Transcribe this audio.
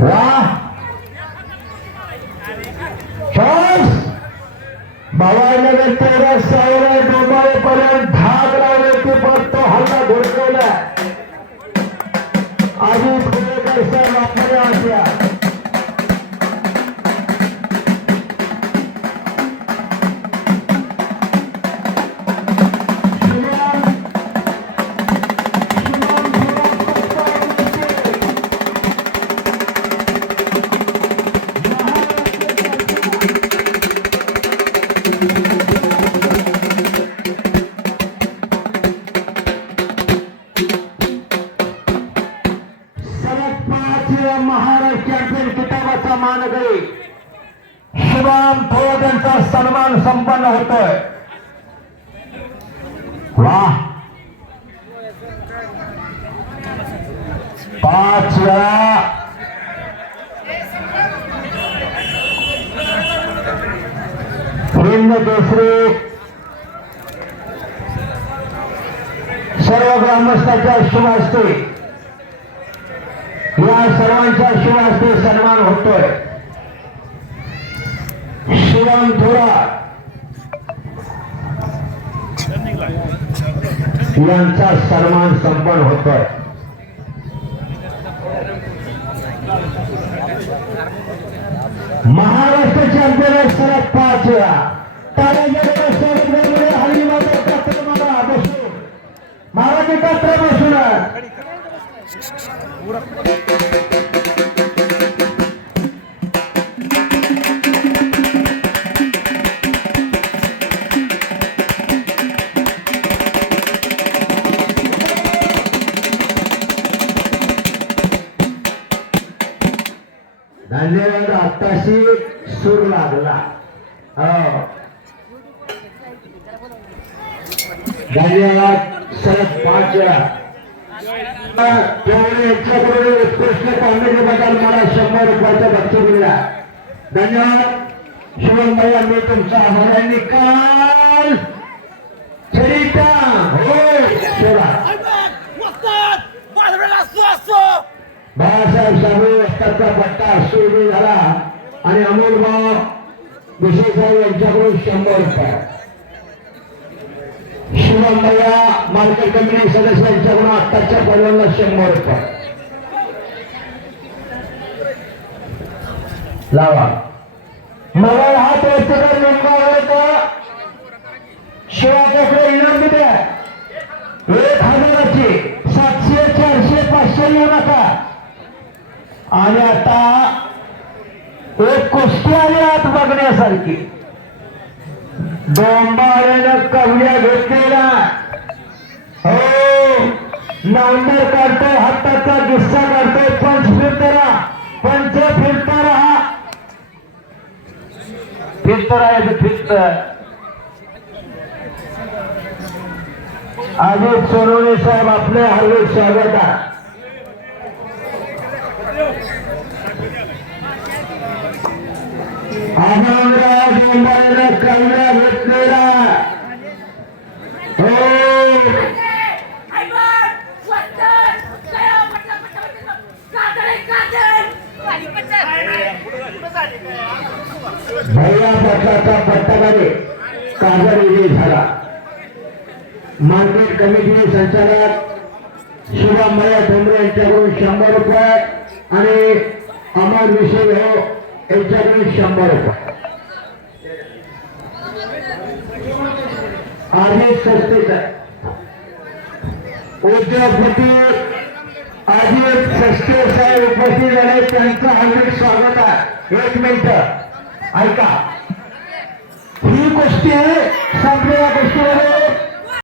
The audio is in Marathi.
वा. फर्स्ट भवानीनगर तेरा सावरा डोंबाळेपर्यंत भारतीय महाराष्ट्रातील वेळा महाराष्ट्र चॅम्पियन किताबाचा मानकरी. शिवाम थोर यांचा सन्मान संपन्न होतोय. वा. पाच वेळा. हिंद केसरी. सर्व ग्रामस्थाच्या शुभास्ते. या सर्वांच्या शिवास्ते सन्मान होतोय. शिवम थोरा. यांचा सन्मान संपन्न होतोय. महाराष्ट्र चॅम्पियन सलग पाच वेळा टाळ्यांच्या स्वागत बसून. महाराज कात्र बसून धन्यवाद आत्ताशी सूर लागला हो धन्यवाद सरद पाच वेळा यांच्याकडून उत्कृष्ट मला शंभर रुपयाचा बक्षीस मिळाला धन्यवाद. शिवम भैया मी तुमचा आभार आहे निकाल चरिता हो सोडा. बाळासाहेब साहेब वस्तादचा पट्टा सुरू झाला. आणि अमोल भाव विशेष साहेब यांच्याकडून शंभर रुपये. शिवम मार्केट कमिटी सदस्य यांच्याकडून आत्ताच्या पहिल्यांदा शंभर रुपये. लावा मला हा वरतीकडे नेमका आला का? शिवाच्याकडे इनाम द्या एक हजाराची सातशे चारशे पाचशे येऊ नका. आणि आता एक कुस्ती आली आत बघण्यासारखी. डोंबाळ्यानं कवड्या घेतलेला हो नांदर काढतोय हाताचा गुस्सा काढतोय पंच फिरतारा पंच फिरता राहा फिरत राहायचं फिरत अजित सोनवणे साहेब आपले हार्दिक स्वागत आहे. आनंदराव डोंबाळेनं कवड्या घेतलेला हो भैया पक्षाचा पट्टामध्ये काजर विजय झाला. मार्केट कमिटी संचालक शिवा मया ठोंबरे यांच्याकडून शंभर रुपये आणि अमर विषय हो यांच्याकडून शंभर रुपये. आधी संस्थेचा उद्योगपती आधी सस्ते साहेब उपस्थित झाले. त्यांचं हार्दिक स्वागत आहे. एक मिनिट. ऐका. ही गोष्टी संपलेल्या गोष्टीमध्ये